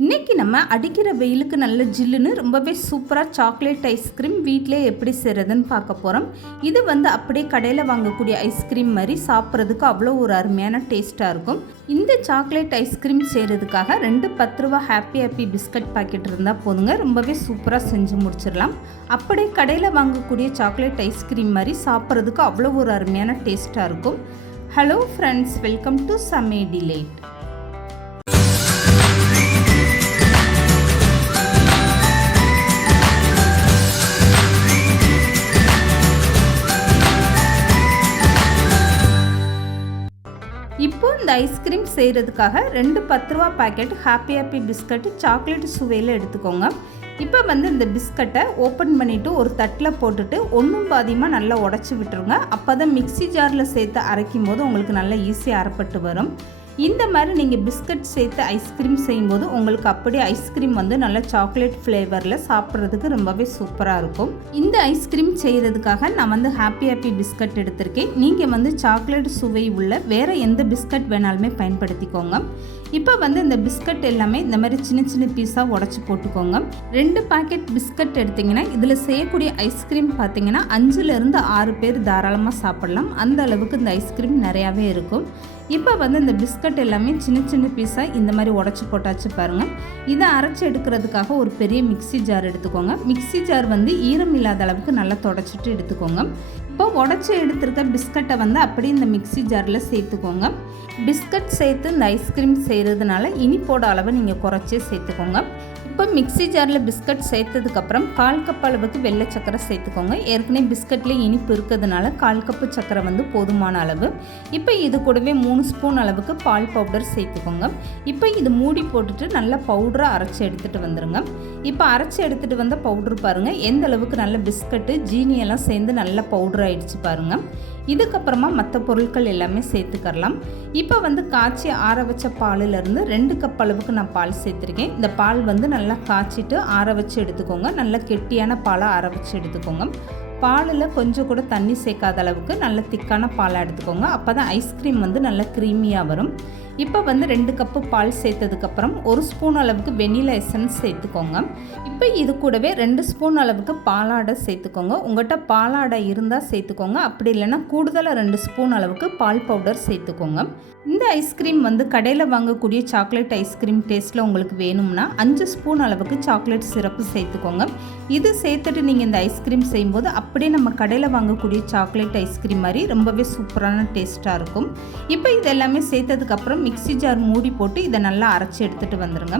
இன்றைக்கி நம்ம அடிக்கிற வெயிலுக்கு நல்ல ஜில்லுன்னு ரொம்பவே சூப்பராக சாக்லேட் ஐஸ்கிரீம் வீட்டிலே எப்படி செய்கிறதுன்னு பார்க்க போகிறோம். இது அப்படியே கடையில் வாங்கக்கூடிய ஐஸ்கிரீம் மாதிரி சாப்பிட்றதுக்கு அவ்வளோ ஒரு அருமையான டேஸ்ட்டாக இருக்கும். இந்த சாக்லேட் ஐஸ்கிரீம் செய்கிறதுக்காக 2 10 ரூபா ஹாப்பி பிஸ்கட் பாக்கெட் இருந்தால் போதுங்க. ரொம்பவே சூப்பராக செஞ்சு முடிச்சிடலாம். அப்படியே கடையில் வாங்கக்கூடிய சாக்லேட் ஐஸ்கிரீம் மாதிரி சாப்பிட்றதுக்கு அவ்வளோ ஒரு அருமையான டேஸ்ட்டாக இருக்கும். ஹலோ ஃப்ரெண்ட்ஸ், வெல்கம் டு சமே டிலைட். இப்போ இந்த ஐஸ்கிரீம் செய்கிறதுக்காக 2 10 ரூபா பாக்கெட் ஹாப்பி பிஸ்கட்டு சாக்லேட் சுவையில் எடுத்துக்கோங்க. இப்போ இந்த பிஸ்கட்டை ஓப்பன் பண்ணிவிட்டு ஒரு தட்டில் போட்டுட்டு ஒன்றும் பாதியமாக நல்லா உடச்சி விட்டுருங்க. அப்போ தான் மிக்ஸி ஜாரில் சேர்த்து அரைக்கும் போது உங்களுக்கு நல்லா ஈஸியாக அரைப்பட்டு வரும். இந்த மாதிரி நீங்கள் பிஸ்கட் சேர்த்து ஐஸ்கிரீம் செய்யும்போது உங்களுக்கு அப்படியே ஐஸ்கிரீம் நல்லா சாக்லேட் ஃப்ளேவரில் சாப்பிட்றதுக்கு ரொம்பவே சூப்பராக இருக்கும். இந்த ஐஸ்கிரீம் செய்கிறதுக்காக நான் ஹாப்பி பிஸ்கட் எடுத்திருக்கேன். நீங்கள் சாக்லேட் சுவை உள்ள வேறு எந்த பிஸ்கட் வேணாலுமே பயன்படுத்திக்கோங்க. இப்போ இந்த பிஸ்கட் எல்லாமே இந்த மாதிரி சின்ன சின்ன பீஸாக உடச்சி போட்டுக்கோங்க. 2 பாக்கெட் பிஸ்கட் எடுத்திங்கன்னா இதில் செய்யக்கூடிய ஐஸ்கிரீம் பார்த்தீங்கன்னா 5லேருந்து 6 பேர் தாராளமாக சாப்பிடலாம். அந்த அளவுக்கு இந்த ஐஸ்கிரீம் நிறையாவே இருக்கும். இப்போ இந்த பிஸ்கட் எல்லாமே சின்ன சின்ன பீஸாக இந்த மாதிரி உடச்சி போட்டாச்சு பாருங்கள். இதை அரைச்சி எடுக்கிறதுக்காக ஒரு பெரிய மிக்ஸி ஜார் எடுத்துக்கோங்க. மிக்ஸி ஜார் ஈரம் இல்லாத அளவுக்கு நல்லா தொடச்சிட்டு எடுத்துக்கோங்க. இப்போ உடச்சி எடுத்துருக்க பிஸ்கட்டை அப்படியே இந்த மிக்ஸி ஜாரில் சேர்த்துக்கோங்க. பிஸ்கட் சேர்த்து இந்த ஐஸ்கிரீம் செய்கிறதுனால இனிப்போட அளவை நீங்கள் குறைச்சே சேர்த்துக்கோங்க. இப்போ மிக்ஸி ஜாரில் பிஸ்கட் சேர்த்ததுக்கப்புறம் 1/4 கப் அளவுக்கு வெள்ளை சக்கரை சேர்த்துக்கோங்க. ஏற்கனவே பிஸ்கட்லேயே இனிப்பு இருக்கிறதுனால 1/4 கப்பு சக்கரை போதுமான அளவு. இப்போ இது கூடவே 3 ஸ்பூன் அளவுக்கு பால் பவுடர் சேர்த்துக்கோங்க. இப்போ இது மூடி போட்டுட்டு நல்லா பவுடராக அரைச்சி எடுத்துகிட்டு வந்துடுங்க. இப்போ அரைச்சி எடுத்துகிட்டு வந்த பவுட்ரு பாருங்கள் எந்த அளவுக்கு நல்ல பிஸ்கட்டு ஜீனியெல்லாம் சேர்ந்து நல்லா பவுடர் ஆகிடுச்சு பாருங்கள். இதுக்கப்புறமா மற்ற பொருட்கள் எல்லாமே சேர்த்துக்கலாம். இப்போ காய்ச்சி ஆற வச்ச பாலிலிருந்து 2 கப் அளவுக்கு நான் பால் சேர்த்துருக்கேன். இந்த பால் நல்லா காய்ச்சிட்டு ஆற வச்சு எடுத்துக்கோங்க. நல்லா கெட்டியான பாலாக ஆற வச்சு எடுத்துக்கோங்க. பாலில் கொஞ்சம் கூட தண்ணி சேர்க்காத அளவுக்கு நல்ல திக்கான பாலாக எடுத்துக்கோங்க. அப்போ தான் ஐஸ்கிரீம் நல்லா க்ரீமியாக வரும். இப்போ 2 கப்பு பால் சேர்த்ததுக்கப்புறம் 1 ஸ்பூன் அளவுக்கு வெனிலா எசன்ஸ் சேர்த்துக்கோங்க. இப்போ இது கூடவே 2 ஸ்பூன் அளவுக்கு பாலாடை சேர்த்துக்கோங்க. உங்கள்கிட்ட பாலாடை இருந்தால் சேர்த்துக்கோங்க. அப்படி இல்லைன்னா கூடுதலாக 2 ஸ்பூன் அளவுக்கு பால் பவுடர் சேர்த்துக்கோங்க. இந்த ஐஸ்கிரீம் கடையில் வாங்கக்கூடிய சாக்லேட் ஐஸ்கிரீம் டேஸ்ட்டில் உங்களுக்கு வேணும்னா 5 ஸ்பூன் அளவுக்கு சாக்லேட் சிரப்பு சேர்த்துக்கோங்க. இது சேர்த்துட்டு நீங்கள் இந்த ஐஸ்கிரீம் செய்யும்போது அப்படியே நம்ம கடையில் வாங்கக்கூடிய சாக்லேட் ஐஸ்கிரீம் மாதிரி ரொம்பவே சூப்பரான டேஸ்ட்டாக இருக்கும். இப்போ இது எல்லாமே சேர்த்ததுக்கப்புறம் மிக்ஸி ஜார் மூடி போட்டு இதை நல்லா அரைச்சி எடுத்துகிட்டு வந்துடுங்க.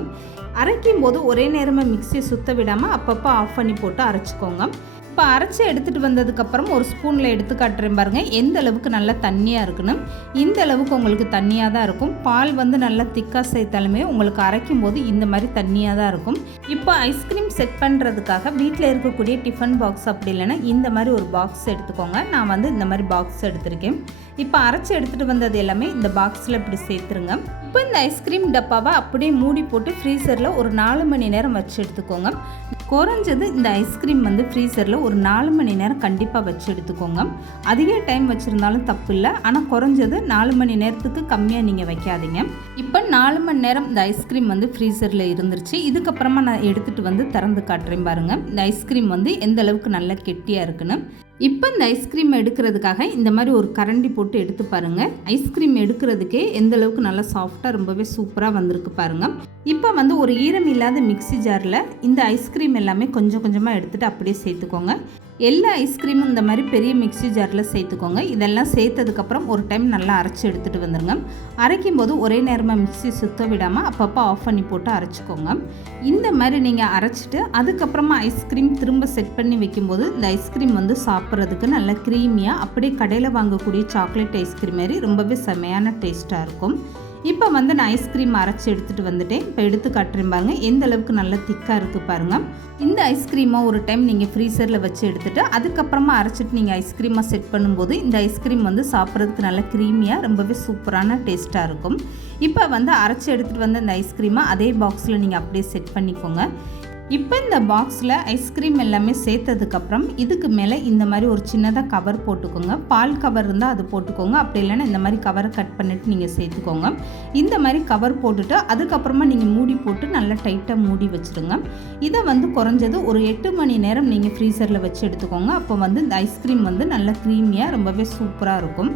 அரைக்கும் போது ஒரே நேரமாக மிக்ஸியை சுத்த விடாமல் அப்பப்போ ஆஃப் பண்ணி போட்டு அரைச்சிக்கோங்க. இப்போ அரைச்சி எடுத்துகிட்டு வந்ததுக்கப்புறம் ஒரு ஸ்பூனில் எடுத்து காட்டுறேன் பாருங்கள் எந்த அளவுக்கு நல்லா தண்ணியாக இருக்குன்னு. இந்த அளவுக்கு உங்களுக்கு தண்ணியாக தான் இருக்கும். பால் நல்லா திக்காக சேர்த்தாலுமே உங்களுக்கு அரைக்கும் போது இந்த மாதிரி தண்ணியாக தான் இருக்கும். இப்போ ஐஸ்கிரீம் செட் பண்ணுறதுக்காக வீட்டில் இருக்கக்கூடிய டிஃபன் பாக்ஸ் அப்படி இல்லைன்னா இந்த மாதிரி ஒரு பாக்ஸ் எடுத்துக்கோங்க. நான் இந்த மாதிரி பாக்ஸ் எடுத்திருக்கேன். இப்போ அரைச்சி எடுத்துகிட்டு வந்தது எல்லாமே இந்த பாக்ஸில் இப்படி சேர்த்துருங்க. இப்போ இந்த ஐஸ்கிரீம் டப்பாவை அப்படியே மூடி போட்டு ஃப்ரீசரில் ஒரு 4 மணி நேரம் வச்சு எடுத்துக்கோங்க. குறைஞ்சது இந்த ஐஸ்கிரீம் ஃப்ரீசரில் ஒரு 4 மணி நேரம் கண்டிப்பாக வச்சு எடுத்துக்கோங்க. அதிக டைம் வச்சுருந்தாலும் தப்பு இல்லை, ஆனால் குறைஞ்சது 4 மணி நேரத்துக்கு கம்மியாக நீங்கள் வைக்காதீங்க. இப்போ 4 மணி நேரம் இந்த ஐஸ்கிரீம் ஃப்ரீசரில் இருந்துருச்சு. இதுக்கப்புறமா நான் எடுத்துகிட்டு திறந்து காட்டுறேன் பாருங்கள் இந்த ஐஸ்கிரீம் எந்த அளவுக்கு நல்லா கெட்டியாக இருக்குன்னு. இப்போ இந்த ஐஸ்கிரீம் எடுக்கிறதுக்காக இந்த மாதிரி ஒரு கரண்டி போட்டு எடுத்து பாருங்கள். ஐஸ்கிரீம் எடுக்கிறதுக்கே எந்த அளவுக்கு நல்லா சாஃப்டாக ரொம்பவே சூப்பராக வந்திருக்கு பாருங்கள். இப்போ ஒரு ஈரம் இல்லாத மிக்ஸி ஜாரில் இந்த ஐஸ்கிரீம் எல்லாமே கொஞ்சம் கொஞ்சமாக எடுத்துகிட்டு அப்படியே சேர்த்துக்கோங்க. எல்லா ஐஸ்கிரீமும் இந்த மாதிரி பெரிய மிக்ஸி ஜாரில் சேர்த்துக்கோங்க. இதெல்லாம் சேர்த்ததுக்கப்புறம் ஒரு டைம் நல்லா அரைச்சி எடுத்துகிட்டு வந்துடுங்க. அரைக்கும் போது ஒரே நேரமாக மிக்ஸி சுத்த விடாமல் அப்பப்போ ஆஃப் பண்ணி போட்டு அரைச்சிக்கோங்க. இந்த மாதிரி நீங்கள் அரைச்சிட்டு அதுக்கப்புறமா ஐஸ்கிரீம் திரும்ப செட் பண்ணி வைக்கும்போது இந்த ஐஸ்கிரீம் சாப்பிட்றதுக்கு நல்லா க்ரீமியாக அப்படியே கடையில் வாங்கக்கூடிய சாக்லேட் ஐஸ்கிரீம் மாதிரி ரொம்பவே செமையான டேஸ்ட்டாக இருக்கும். இப்போ நான் ஐஸ்கிரீம் அரைச்சி எடுத்துகிட்டு வந்துட்டேன். இப்போ எடுத்து காட்டுறேன் பாருங்கள் எந்த அளவுக்கு நல்லா திக்காக இருக்குது பாருங்கள். இந்த ஐஸ்கிரீமை ஒரு டைம் நீங்கள் ஃப்ரீசரில் வச்சு எடுத்துகிட்டு அதுக்கப்புறமா அரைச்சிட்டு நீங்கள் ஐஸ்கிரீமாக செட் பண்ணும்போது இந்த ஐஸ்கிரீம் சாப்பிட்றதுக்கு நல்லா க்ரீமியாக ரொம்பவே சூப்பரான டேஸ்ட்டாக இருக்கும். இப்போ அரைச்சி எடுத்துகிட்டு வந்த இந்த ஐஸ்கிரீமை அதே பாக்ஸில் நீங்கள் அப்படியே செட் பண்ணிக்கோங்க. இப்போ இந்த பாக்ஸில் ஐஸ்கிரீம் எல்லாமே சேர்த்ததுக்கப்புறம் இதுக்கு மேலே இந்த மாதிரி ஒரு சின்னதாக கவர் போட்டுக்கோங்க. பால் கவர் இருந்தால் அது போட்டுக்கோங்க, அப்படி இல்லைன்னா இந்த மாதிரி கவரை கட் பண்ணிவிட்டு நீங்கள் சேர்த்துக்கோங்க. இந்த மாதிரி கவர் போட்டுட்டு அதுக்கப்புறமா நீங்கள் மூடி போட்டு நல்லா டைட்டாக மூடி வச்சுருங்க. இதை வந்து குறைஞ்சது ஒரு 8 மணி நேரம் நீங்கள் ஃப்ரீசரில் வச்சு எடுத்துக்கோங்க. அப்போ வந்து இந்த ஐஸ்கிரீம் வந்து நல்லா க்ரீமியாக ரொம்பவே சூப்பராக இருக்கும்.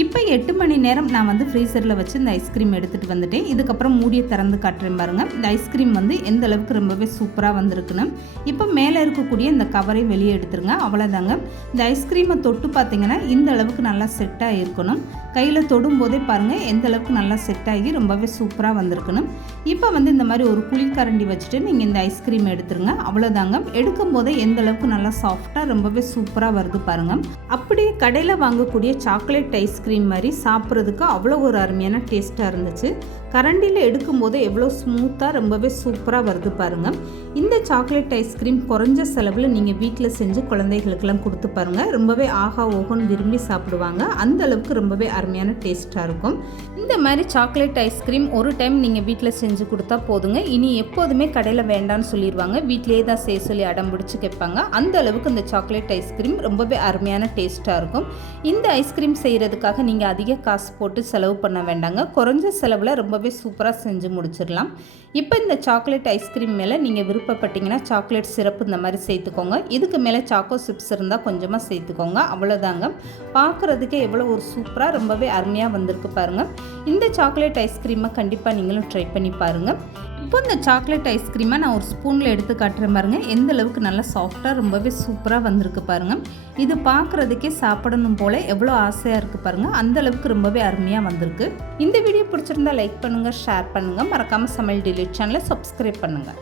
இப்போ 8 மணி நேரம் நான் வந்து ஃப்ரீசரில் வச்சு இந்த ஐஸ்கிரீம் எடுத்துகிட்டு வந்துட்டேன். இதுக்கப்புறம் மூடியை திறந்து காட்டுறேன் பாருங்கள். இந்த ஐஸ்கிரீம் வந்து எந்த அளவுக்கு ரொம்பவே சூப்பராக வந்திருக்குன்னு. இப்போ மேலே இருக்கக்கூடிய இந்த கவரை வெளியே எடுத்துருங்க. அவ்வளோதாங்க. இந்த ஐஸ்கிரீமை தொட்டு பார்த்தீங்கன்னா இந்த அளவுக்கு நல்லா செட் ஆகிருக்கணும். கையில் தொடும் போதே பாருங்கள் எந்த அளவுக்கு நல்லா செட் ஆகி ரொம்பவே சூப்பராக வந்திருக்கணும். இப்போ வந்து இந்த மாதிரி ஒரு குழிக்கரண்டி வச்சுட்டு நீங்கள் இந்த ஐஸ்கிரீம் எடுத்துருங்க. அவ்வளோதாங்க. எடுக்கும் போதே எந்த அளவுக்கு நல்லா சாஃப்டாக ரொம்பவே சூப்பராக வருது பாருங்கள். அப்படியே கடையில் வாங்கக்கூடிய சாக்லேட் ஐஸ்கிரீம் மாதிரி சாப்பிட்றதுக்கு அவ்வளோ ஒரு அருமையான டேஸ்ட்டாக இருந்துச்சு. கரண்டியில் எடுக்கும்போது எவ்வளோ ஸ்மூத்தாக ரொம்பவே சூப்பராக வருது பாருங்கள். இந்த சாக்லேட் ஐஸ்கிரீம் குறைஞ்ச செலவில் நீங்கள் வீட்டில் செஞ்சு குழந்தைகளுக்கெல்லாம் கொடுத்து பாருங்கள். ரொம்பவே ஆஹா ஓஹோன்னு விரும்பி சாப்பிடுவாங்க. அந்த அளவுக்கு ரொம்பவே அருமையான டேஸ்ட்டாக இருக்கும். இந்த மாதிரி சாக்லேட் ஐஸ்கிரீம் ஒரு டைம் நீங்கள் வீட்டில் செஞ்சு கொடுத்தா போதுங்க. இனி எப்போதுமே கடையில் வேண்டான்னு சொல்லிடுவாங்க. வீட்டிலேயே தான் செய்ய சொல்லி அடம் பிடிச்சி கேட்பாங்க. அந்த அளவுக்கு இந்த சாக்லேட் ஐஸ்கிரீம் ரொம்பவே அருமையான டேஸ்ட்டாக இருக்கும். இந்த ஐஸ்கிரீம் செய்கிறதுக்காக நீங்கள் அதிக காசு போட்டு செலவு பண்ண வேண்டாங்க. குறைஞ்ச செலவில் ரொம்பவே சூப்பராக செஞ்சு முடிச்சிடலாம். இப்போ இந்த சாக்லேட் ஐஸ்கிரீம் மேலே நீங்கள் விருப்பப்பட்டீங்கன்னா சாக்லேட் சிரப்பு இந்த மாதிரி சேர்த்துக்கோங்க. இதுக்கு மேலே சாக்கோ சிப்ஸ் இருந்தால் கொஞ்சமாக சேர்த்துக்கோங்க. அவ்வளோதாங்க. பார்க்குறதுக்கே எவ்வளோ ஒரு சூப்பராக ரொம்பவே அருமையாக வந்திருக்கு பாருங்கள். இந்த சாக்லேட் ஐஸ்கிரீமை கண்டிப்பாக நீங்களும் ட்ரை பண்ணி பாருங்கள். இப்போ இந்த சாக்லேட் ஐஸ்கிரீமை நான் ஒரு ஸ்பூனில் எடுத்து காட்டுறேன் பாருங்கள். எந்த அளவுக்கு நல்லா சாஃப்டாக ரொம்பவே சூப்பராக வந்திருக்கு பாருங்கள். இது பார்க்குறதுக்கே சாப்பிடணும் போல் எவ்வளோ ஆசையாக இருக்குது பாருங்கள். அந்த அளவுக்கு ரொம்பவே அருமையாக வந்திருக்கு. இந்த வீடியோ பிடிச்சிருந்தா லைக் பண்ணுங்கள், ஷேர் பண்ணுங்கள். மறக்காமல் சமையல் டிலீட் சேனலை சப்ஸ்கிரைப் பண்ணுங்கள்.